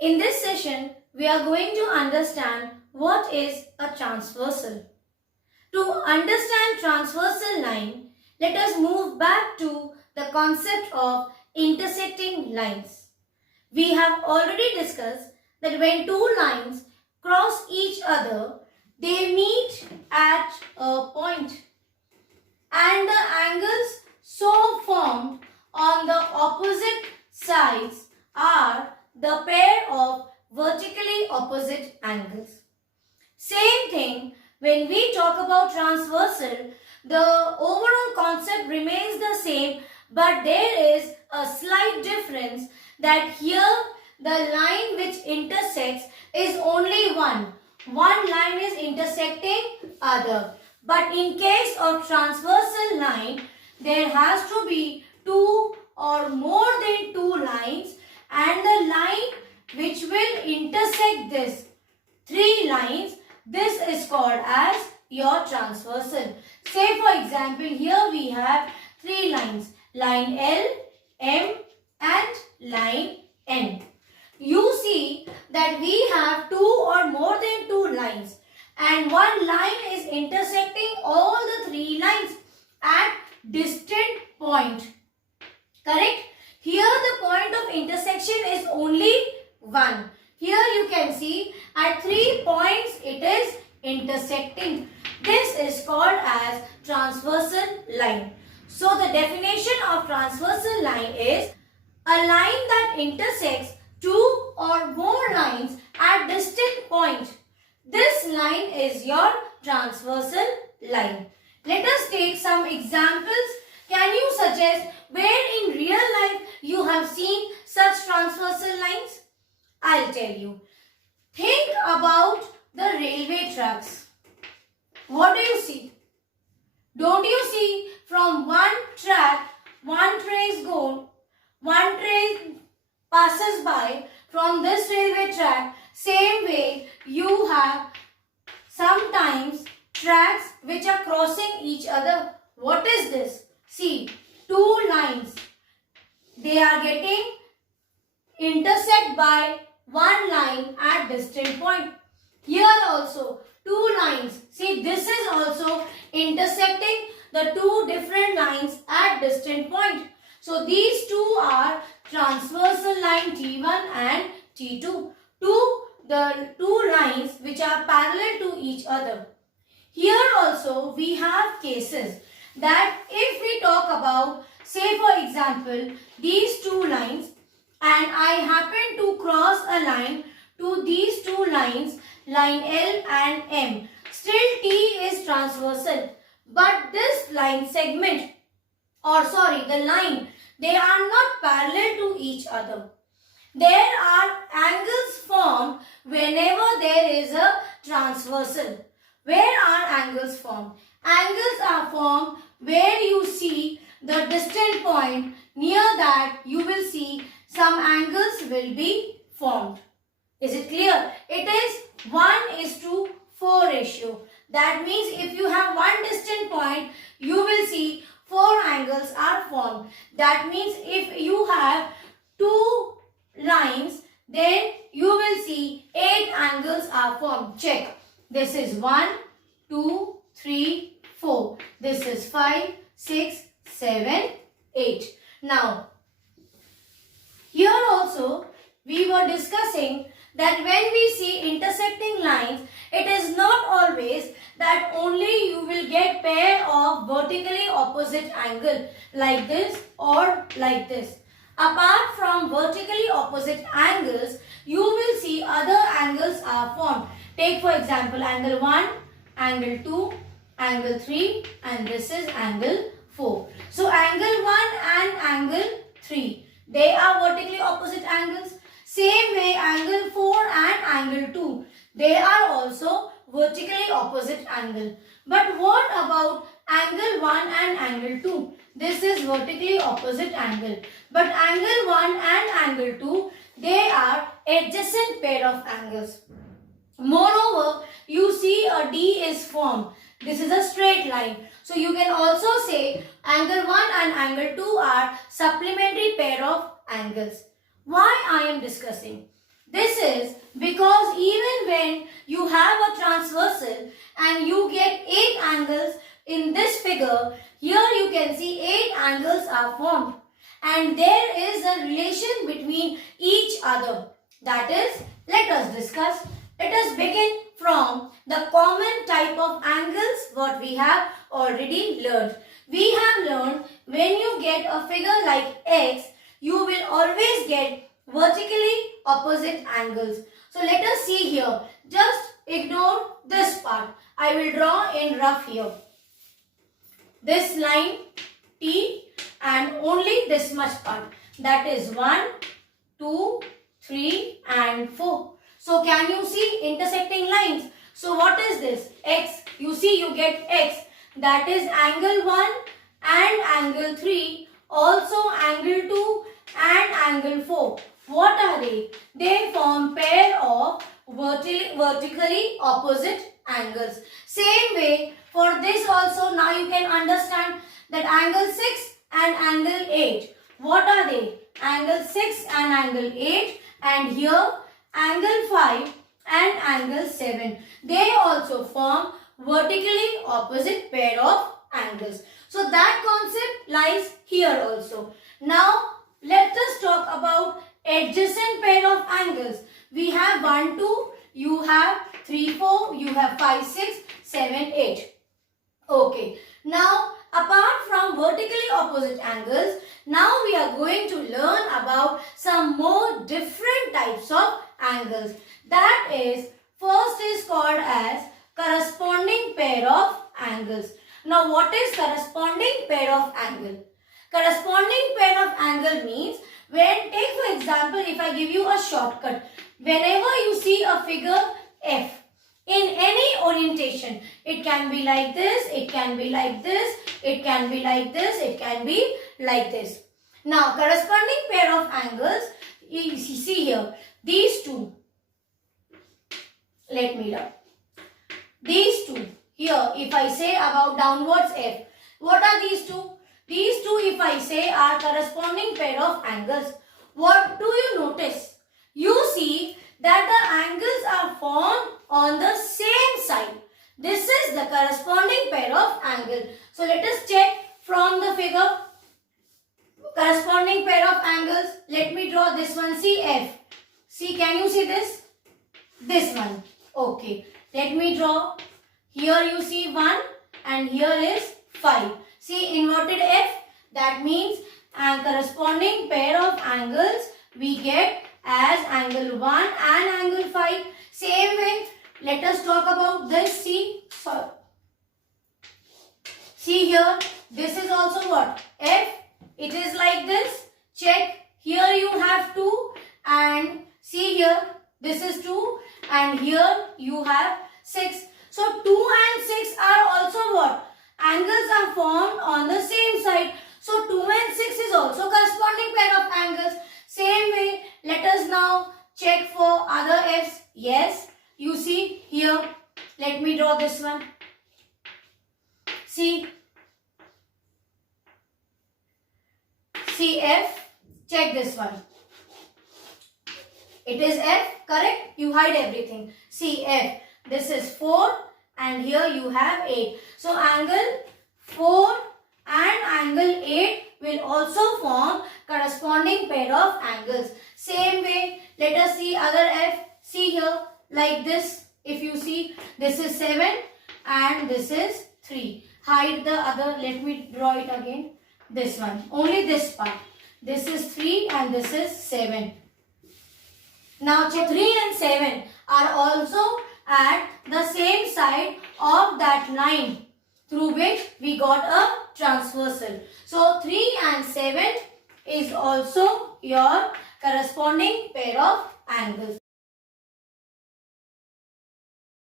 In this session, we are going to understand what is a transversal. To understand transversal line, let us move back to the concept of intersecting lines. We have already discussed that when two lines cross each other, they meet at a point, and the angles so formed on the opposite sides are the pair of vertically opposite angles. Same thing when we talk about transversal, the overall concept remains the same, but there is a slight difference that here the line which intersects is only one. One line is intersecting other. But in case of transversal line, there has to be two or more than two lines, and the line which will intersect this three lines, this is called as your transversal. Say for example, here we have three lines, line L, M and line N. You see that we have two or more than two lines, and one line is intersecting all the three lines at distant point. Correct? Here the point of intersection is only one. Here you can see at 3 points it is intersecting. This is called as transversal line. So the definition of transversal line is a line that intersects two or more lines at distant point. This line is your transversal line. Let us take some examples. Can you suggest where in real life you have seen such transversal lines? I'll tell you. Think about the railway tracks. What do you see? Don't you see from one track, one train passes by from this railway track. Same way you have sometimes tracks which are crossing each other. What is this? See, two lines. They are getting intersect by one line at distant point. Here also two lines. See, this is also intersecting the two different lines at distant point. So these two are transversal line T1 and T2. The two lines which are parallel to each other. Here also we have cases that if we talk about, say for example, these two lines, and I happen to cross a line to these two lines, line L and M. Still T is transversal, but this line segment, the line, they are not parallel to each other. There are angles formed whenever there is a transversal. Where are angles formed? Angles are formed where you see the distant point. Near that you will see some angles will be formed. Is it clear? It is 1:4 ratio. That means if you have one distant point, you will see 4 angles are formed. That means if you have two lines, then you will see 8 angles are formed. Check. This is 1, 2, 3, 4. This is 5, 6, 7, 8. Now, here also we were discussing that when we see intersecting lines, it is not always that only you will get pair of vertically opposite angle like this or like this. Apart from vertically opposite angles, you will see other angles are formed. Take for example angle 1, angle 2, angle 3 and this is angle 4. So angle 1 and angle 3, they are vertically opposite angles. Same way angle 4 and angle 2, they are also vertically opposite angle. But what about angle 1 and angle 2? This is vertically opposite angle. But angle 1 and angle 2, they are adjacent pair of angles. Moreover, you see a D is formed. This is a straight line. So you can also say angle 1 and angle 2 are supplementary pair of angles. Why I am discussing? This is because even when you have a transversal and you get 8 angles in this figure, here you can see 8 angles are formed. And there is a relation between each other. That is, let us discuss. Let us begin from the common type of angles what we have already learned. We have learned when you get a figure like X, you will always get vertically opposite angles. So let us see here. Just ignore this part. I will draw in rough here. This line T and only this much part. That is 1, 2, 3 and 4. So can you see intersecting lines? So what is this? X. You see you get X. That is angle 1 and angle 3. Also angle 2 and angle 4. What are they? They form pair of vertically opposite angles. Same way for this also now you can understand that angle 6 and angle 8. What are they? Angle 6 and angle 8 and here angle 5 and angle 7. They also form vertically opposite pair of angles. So that concept lies here also. Now let us talk about adjacent pair of angles. We have 1, 2, you have 3, 4, you have 5, 6, 7, 8. Okay. Now apart from vertically opposite angles, now we are going to learn about some more different types of angles. That is, first is called as corresponding pair of angles. Now what is corresponding pair of angle? Corresponding pair of angle means when, take for example, if I give you a shortcut, whenever you see a figure F in any orientation, it can be like this, it can be like this, it can be like this, it can be like this. Now corresponding pair of angles, you see here, these two, let me write. These two, here if I say about downwards F, what are these two? These two if I say are corresponding pair of angles. What do you notice? You see that the angles are formed on the same side. This is the corresponding pair of angle. So let us check from the figure. Corresponding pair of angles. Let me draw this one. See F. See, can you see this? This one. Okay. Let me draw. Here you see 1 and here is 5. See inverted F. That means corresponding pair of angles we get as angle 1 and angle 5. Same way, let us talk about this. See here, this is also what? F. It is like this. Check. Here you have 2 and see here, this is 2 and here you have 6. So 2 and 6 are also what? Angles are formed on the same side. So 2 and 6 is also corresponding pair of angles. Same way, let us now check for other F's. Yes, you see here. Let me draw this one. See F. Check this one. It is F, correct? You hide everything. See F. This is 4 and here you have 8. So angle 4 and angle 8 will also form corresponding pair of angles. Same way, let us see other F. See here, like this. If you see, this is 7 and this is 3. Hide the other, let me draw it again. This one, only this part. This is 3 and this is 7. Now check 3 and 7 are also at the same side of that line through which we got a transversal. So 3 and 7 is also your corresponding pair of angles.